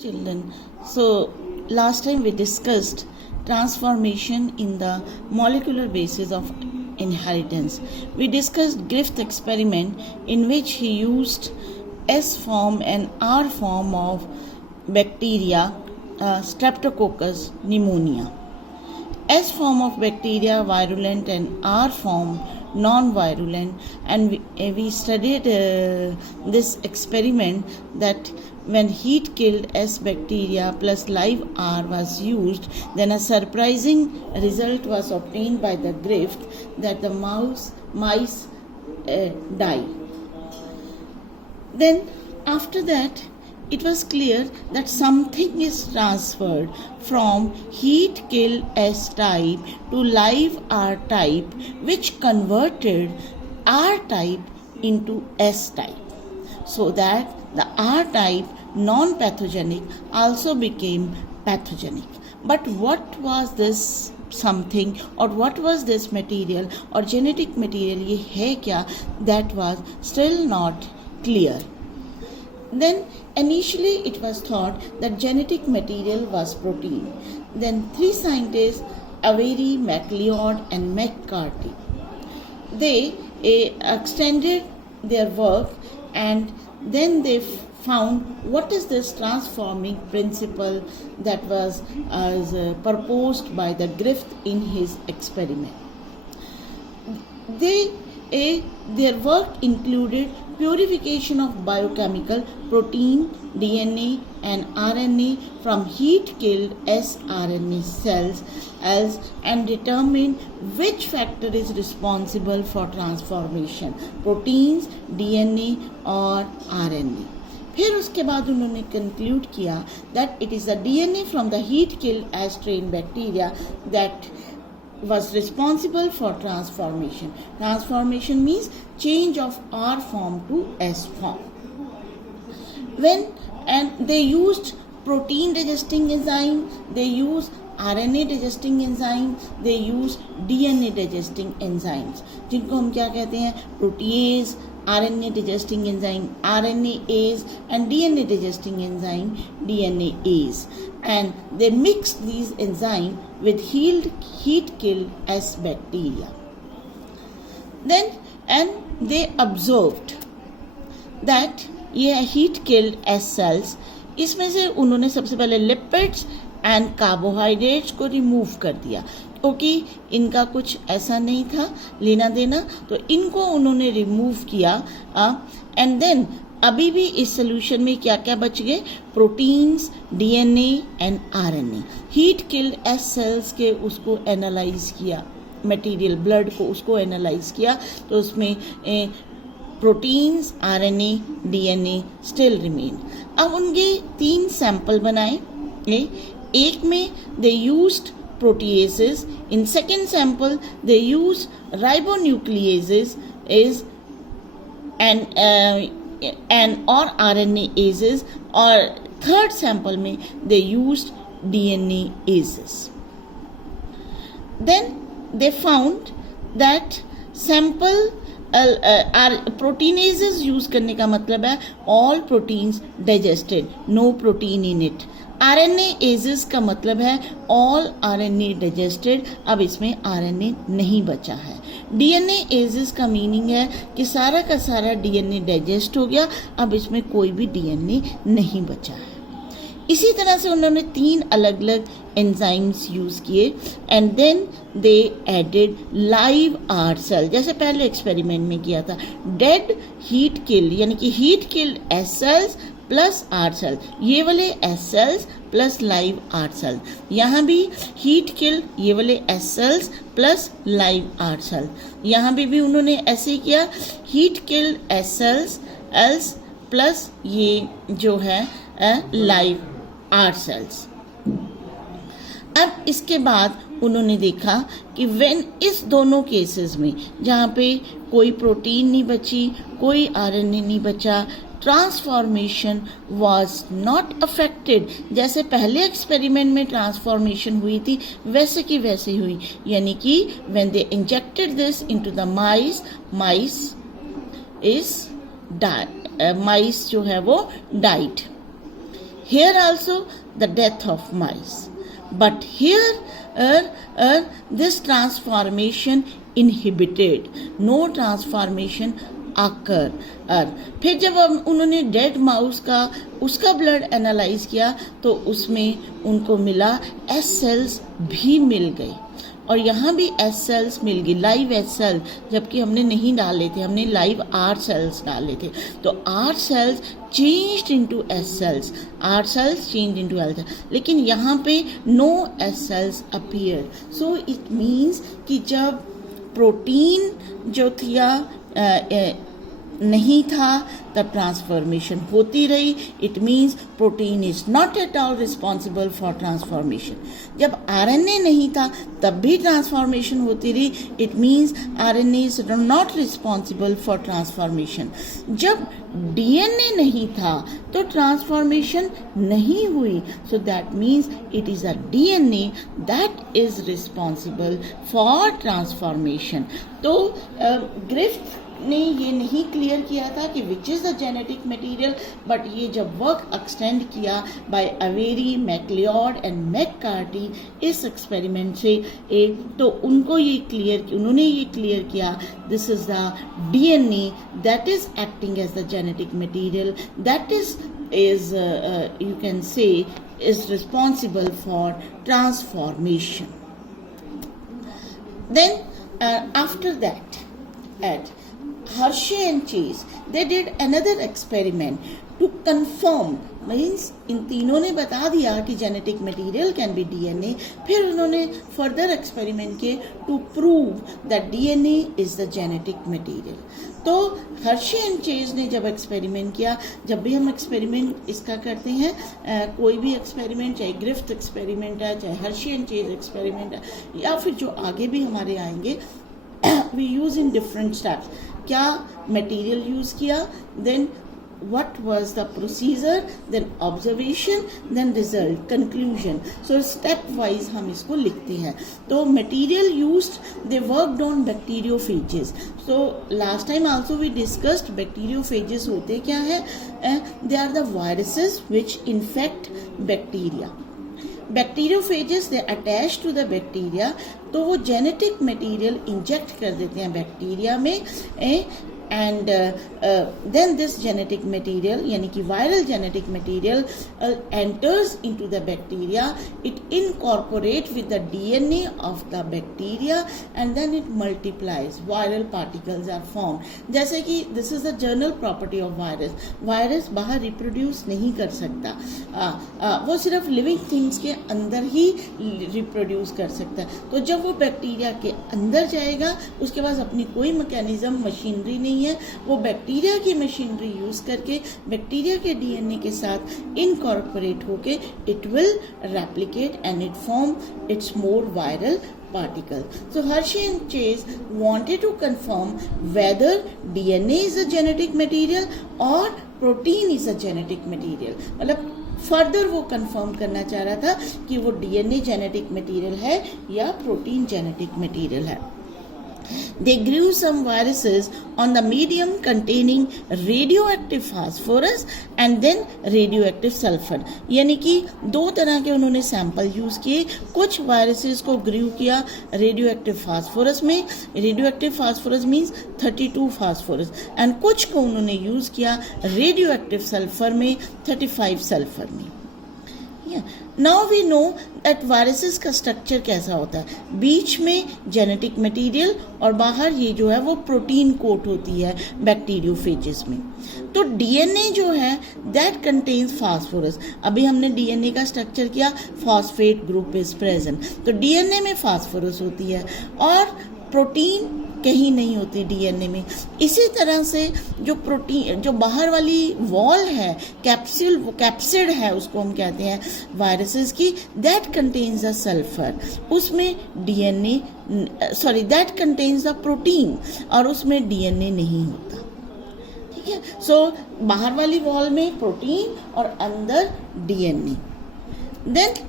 Children, so last time we discussed transformation in the molecular basis of inheritance. We discussed Griffith experiment in which he used S form and R form of bacteria, Streptococcus pneumonia. S form of bacteria virulent and R form non-virulent, and we studied this experiment that when heat killed S bacteria plus live R was used, then a surprising result was obtained by the Griffith that the mice die. Then after that, it was clear that something is transferred from heat kill S type to live R type, which converted R type into S type, so that the R type non-pathogenic also became pathogenic. But what was this something, or what was this material or genetic material, ये है क्या, that was still not clear. Then initially it was thought that genetic material was protein. Then three scientists, Avery, MacLeod and McCarthy, they extended their work, and then they found what is this transforming principle that was proposed by the Griffith in his experiment. Their work included purification of biochemical protein, DNA and RNA from heat-killed sRNA cells and determine which factor is responsible for transformation, proteins, DNA और RNA. फिर उसके बाद उन्होंने conclude किया that it is the DNA from the heat-killed S strain bacteria that was responsible for transformation. Transformation means change of R form to S form. And they used protein digesting enzyme, they used RNA digesting enzyme, they used DNA digesting enzymes, जिनको हम क्या कहते हैं, protease, RNA digesting enzyme RNase and DNA digesting enzyme DNase, and they mixed these enzymes with heat killed S bacteria. Then they observed that ये heat killed S cells, इसमें से उन्होंने सबसे पहले लिपिड्स एंड कार्बोहाइड्रेट्स को remove कर दिया, क्योंकि इनका कुछ ऐसा नहीं था लेना देना, तो इनको उन्होंने रिमूव किया. एंड देन अभी भी इस सोल्यूशन में क्या क्या बच गए, proteins, DNA and RNA. Heat killed S cells के उसको एनालाइज किया, मटेरियल ब्लड को उसको एनालाइज किया, तो उसमें proteins, RNA, DNA still remain. अब उनके 3 सैंपल बनाए. एक में they used proteases, in second sample they use ribonucleases and or RNases, और third sample में they used DNases. Then they found that sample proteinases use करने का मतलब है all proteins digested, no protein in it. RNases का मतलब है all RNA digested, अब इसमें RNA नहीं बचा है. DNases का मीनिंग है कि सारा का सारा DNA डाइजेस्ट हो गया, अब इसमें कोई भी DNA नहीं बचा है. इसी तरह से उन्होंने 3 अलग अलग एंजाइम्स यूज़ किए, and then they added live R cell, जैसे पहले एक्सपेरिमेंट में किया था. डेड हीट किल्ड यानी कि heat killed S cells plus R cell, ये वाले S cells plus live R cell. यहाँ भी हीट किल्ड ये वाले S cells plus live R cell. यहाँ भी उन्होंने ऐसे ही किया, heat killed S cells else plus ये जो है लाइव आर सेल्स. अब इसके बाद उन्होंने देखा कि व्हेन इस दोनों केसेस में जहाँ पे कोई प्रोटीन नहीं बची, कोई आरएनए नहीं बचा, ट्रांसफॉर्मेशन वाज नॉट अफेक्टेड. जैसे पहले एक्सपेरिमेंट में ट्रांसफॉर्मेशन हुई थी वैसे की वैसे हुई, यानी कि when they injected this into the mice is mice जो है वो died. here also the death of mice, but here this transformation inhibited, no transformation occur. फिर जब उन्होंने डेड माउस का उसका ब्लड एनालाइज किया तो उसमें उनको मिला एस सेल्स भी मिल गई, और यहाँ भी एस सेल्स मिल गई, लाइव एस सेल, जबकि हमने नहीं डाले थे, हमने लाइव आर सेल्स डाले थे। तो R cells changed into S cells, R cells change into L cells, लेकिन यहाँ पे no S cells appear. So it means कि जब प्रोटीन जो थिया नहीं था तब ट्रांसफॉर्मेशन होती रही। It means protein is not at all responsible for transformation. जब आरएनए नहीं था तब भी ट्रांसफॉर्मेशन होती रही। It means RNA is not responsible for transformation. जब डीएनए नहीं था तो ट्रांसफॉर्मेशन नहीं हुई। So that means it is a DNA that is responsible for transformation. तो ग्रिफ्थ ने ये नहीं क्लियर किया था कि which is the genetic material, but ये जब वर्क एक्सटेंड किया by Avery, McLeod and McCarty इस एक्सपेरिमेंट से तो उन्होंने ये क्लियर किया this is the DNA that is acting as the genetic material that is you can say is responsible for transformation. Then after that, at Hershey and Chase, they did another experiment to confirm, means इन तीनों ने बता दिया कि genetic material can be DNA. फिर उन्होंने further experiment किए to prove that DNA is the genetic material. तो हर्शी एंड चेज ने जब एक्सपेरिमेंट किया, जब भी हम एक्सपेरिमेंट इसका करते हैं, कोई भी एक्सपेरिमेंट, चाहे ग्रिफ्थ एक्सपेरिमेंट है, चाहे हर्शी एंड चेज एक्सपेरिमेंट है, या फिर जो आगे भी हमारे आएंगे, we use in different steps. क्या मटेरियल यूज किया, then what was the procedure, then observation, then result, conclusion. So step wise हम इसको लिखते हैं। तो material used, they worked on bacteriophages. So last time also we discussed bacteriophages होते क्या है, they are the viruses which infect bacteria. Bacteriophages they attach to the bacteria, तो वो जेनेटिक मटेरियल इंजेक्ट कर देते हैं बैक्टीरिया में, and then this genetic material, यानी कि viral genetic material enters into the bacteria, it incorporates with the DNA of the bacteria and then it multiplies, viral particles are formed. जैसे कि this is the general property of virus, virus बाहर reproduce नहीं कर सकता, वो सिर्फ living things के अंदर ही reproduce कर सकता है। तो जब वो बैक्टीरिया के अंदर जाएगा, उसके पास अपनी कोई मैकेनिज्म, मशीनरी नहीं है, वो बैक्टीरिया की मशीनरी यूज करके बैक्टीरिया के डीएनए के साथ इनकॉर्पोरेट होके it will replicate and it form it's more viral particles. So Hershey and Chase wanted to confirm whether DNA is a genetic material or protein is a genetic material. मतलब further वो confirm करना चाह रहा था कि वो DNA genetic material है या प्रोटीन जेनेटिक मटेरियल है। They grew some viruses on the medium containing radioactive phosphorus and then radioactive sulfur. यानी कि दो तरह के उन्होंने सैंपल यूज किए। कुछ वायरसेस को ग्रू किया रेडियोएक्टिव फास्फोरस में, radioactive phosphorus means 32 phosphorus, and कुछ को उन्होंने यूज किया रेडियोएक्टिव सल्फर में, 35 सल्फर में। Now we know that viruses का स्ट्रक्चर कैसा होता है, बीच में जेनेटिक मटेरियल और बाहर ये जो है वो प्रोटीन कोट होती है बैक्टीरियोफेजेस में। तो डीएनए जो है दैट कंटेन्स फास्फोरस। अभी हमने डीएनए का स्ट्रक्चर किया, फॉस्फेट ग्रुप इज प्रेजेंट, तो डीएनए में फास्फोरस होती है और प्रोटीन कहीं नहीं होती डीएनए में। इसी तरह से जो प्रोटीन, जो बाहर वाली वॉल है, कैप्सूल, वो कैप्सिड है, उसको हम कहते हैं वायरसेस की, दैट कंटेन्स द सल्फर, उसमें DNA, sorry that contains the protein, और उसमें डीएनए नहीं होता। ठीक है, सो बाहर वाली वॉल में प्रोटीन और अंदर डीएनए। देन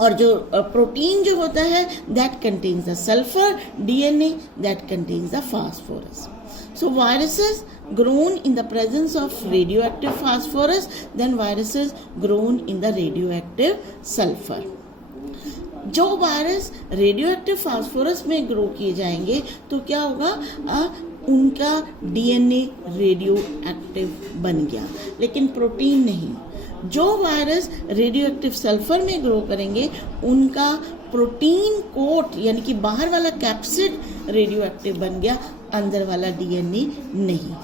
और जो प्रोटीन जो होता है that contains the sulphur, DNA that contains the phosphorus. So viruses grown in the presence of radioactive phosphorus, then viruses grown in the radioactive sulfur. जो वायरस रेडियोएक्टिव फास्फोरस में grow किए जाएंगे तो क्या होगा, उनका डीएनए रेडियो एक्टिव बन गया, लेकिन प्रोटीन नहीं। जो वायरस रेडियोएक्टिव सल्फर में ग्रो करेंगे उनका प्रोटीन कोट यानी कि बाहर वाला कैप्सिड रेडियो एक्टिव बन गया, अंदर वाला डीएनए नहीं।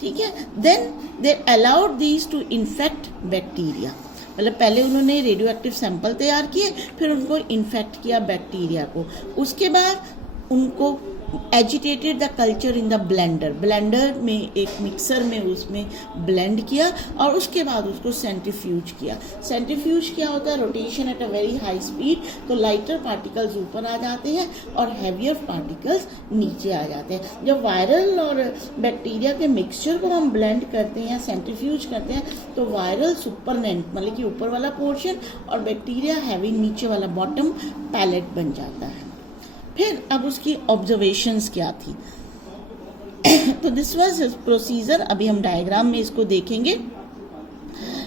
ठीक है, then they allowed these to infect bacteria. मतलब पहले उन्होंने रेडियो एक्टिव सैंपल तैयार किए, फिर उनको इन्फेक्ट किया बैक्टीरिया को, उसके बाद उनको agitated the culture in the blender में, एक मिक्सर में उसमें ब्लेंड किया और उसके बाद उसको सेंट्रीफ्यूज किया। सेंट्रीफ्यूज क्या होता है, rotation at a very high speed, तो लाइटर पार्टिकल्स ऊपर आ जाते हैं और हैवियर पार्टिकल्स नीचे आ जाते हैं। जब वायरल और बैक्टीरिया के मिक्सचर को हम ब्लेंड करते हैं या सेंट्रीफ्यूज करते हैं तो वायरल सुपरनेंट मतलब कि ऊपर वाला पोर्शन और बैक्टीरिया हैवी नीचे वाला बॉटम पैलेट बन जाता है। फिर अब उसकी ऑब्जर्वेशंस क्या थी, तो दिस वाज हिज प्रोसीजर। अभी हम डायग्राम में इसको देखेंगे।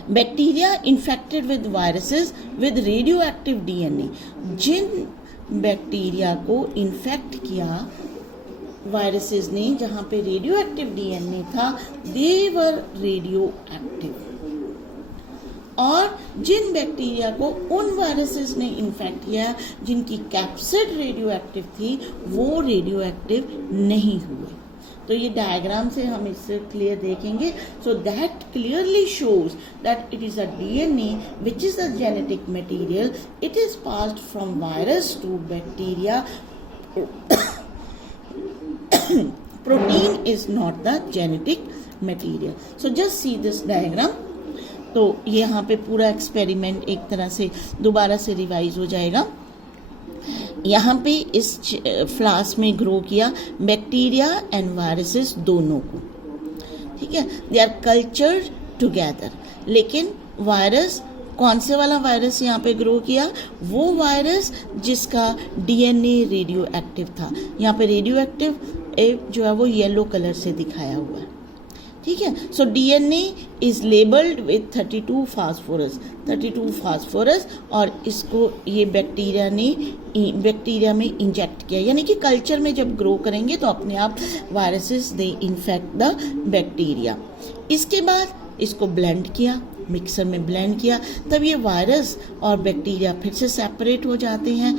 Bacteria infected with viruses with radioactive DNA, जिन बैक्टीरिया को इन्फेक्ट किया वायरसेस ने जहां पे रेडियो एक्टिव डीएनए था, दे वर रेडियो एक्टिव। और जिन बैक्टीरिया को उन वायरसेस ने इन्फेक्ट किया जिनकी कैप्सिड रेडियो एक्टिव थी, वो रेडियो एक्टिव नहीं हुए। तो ये डायग्राम से हम इससे क्लियर देखेंगे। So that clearly shows that it is a DNA which is the genetic material, it is passed from virus to bacteria. Protein is not the genetic material. So just see this diagram. तो यहाँ पे पूरा experiment एक तरह से दोबारा से revise हो जाएगा। यहाँ पे इस फ्लास्क में ग्रो किया बैक्टीरिया एंड वायरसेस दोनों को, ठीक है, दे आर कल्चर्ड टुगेदर। लेकिन वायरस, कौन से वाला वायरस यहाँ पे ग्रो किया, वो वायरस जिसका डीएनए रेडियो एक्टिव था। यहाँ पे रेडियो एक्टिव जो है वो येलो कलर से दिखाया हुआ है, ठीक है। So DNA is labelled with 32 phosphorus और इसको ये बैक्टीरिया में इंजेक्ट किया, यानी कि कल्चर में जब ग्रो करेंगे तो अपने आप viruses they infect the bacteria. इसके बाद इसको ब्लेंड किया, मिक्सर में ब्लेंड किया, तब ये वायरस और बैक्टीरिया फिर से सेपरेट हो जाते हैं।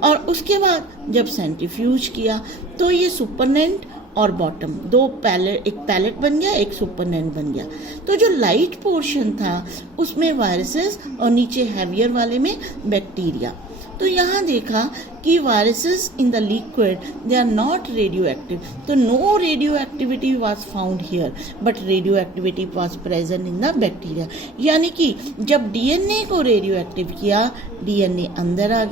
और उसके बाद जब सेंट्रीफ्यूज किया तो ये सुपरनेंट और बॉटम दो पैलेट, एक पैलेट बन गया, एक सुपरनेंट बन गया। तो जो लाइट पोर्शन था उसमें वायरसेस और नीचे हैवियर वाले में बैक्टीरिया। तो यहाँ देखा कि viruses in the liquid they are not radioactive, तो no radioactivity was found here but radioactivity was present in the bacteria. यानी कि जब डीएनए को रेडियो एक्टिव किया, डीएनए अंदर आ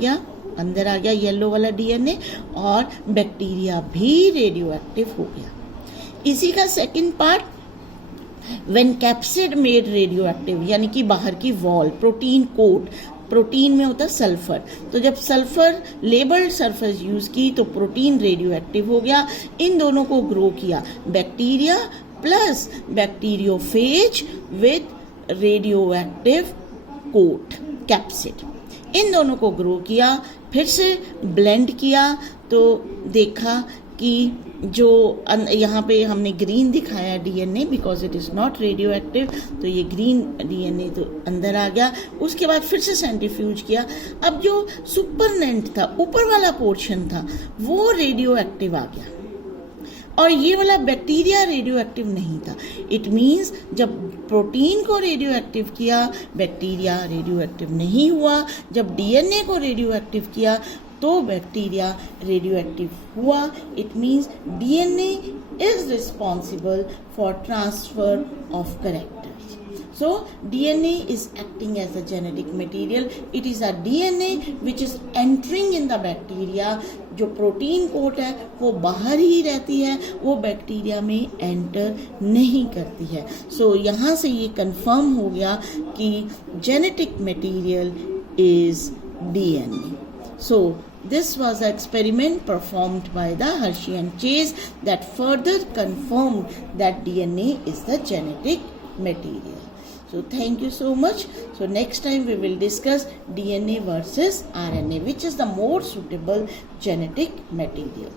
गया येलो वाला डीएनए, और बैक्टीरिया भी रेडियो एक्टिव हो गया। इसी का second part, when capsid made radio active, यानी कि बाहर की वॉल, प्रोटीन कोट, प्रोटीन में होता सल्फर, तो जब सल्फर लेबल्ड सल्फर यूज की तो प्रोटीन रेडियो एक्टिव हो गया। इन दोनों को ग्रो किया bacteria plus bacteriophage with radioactive coat capsid, इन दोनों को ग्रो किया, फिर से ब्लेंड किया तो देखा कि जो यहाँ पे हमने ग्रीन दिखाया DNA because it is not radioactive, तो ये ग्रीन डीएनए तो अंदर आ गया। उसके बाद फिर से सेंट्रीफ्यूज किया, अब जो सुपरनेंट था, ऊपर वाला पोर्शन था, वो रेडियो एक्टिव आ गया और ये वाला बैक्टीरिया रेडियो एक्टिव नहीं था। इट मीन्स जब प्रोटीन को रेडियो एक्टिव किया, बैक्टीरिया रेडियो एक्टिव नहीं हुआ। जब डीएनए को रेडियो एक्टिव किया तो बैक्टीरिया रेडियो एक्टिव हुआ। It means DNA is responsible for transfer of characters. So DNA is acting as a genetic material. It is a DNA which is entering in the bacteria. जो protein coat है वो बाहर ही रहती है, वो bacteria में enter नहीं करती है। सो यहाँ से ये कंफर्म हो गया कि genetic material is DNA. So This was an experiment performed by the Hershey and Chase that further confirmed that DNA is the genetic material. So thank you so much. So next time we will discuss DNA versus RNA, which is the more suitable genetic material.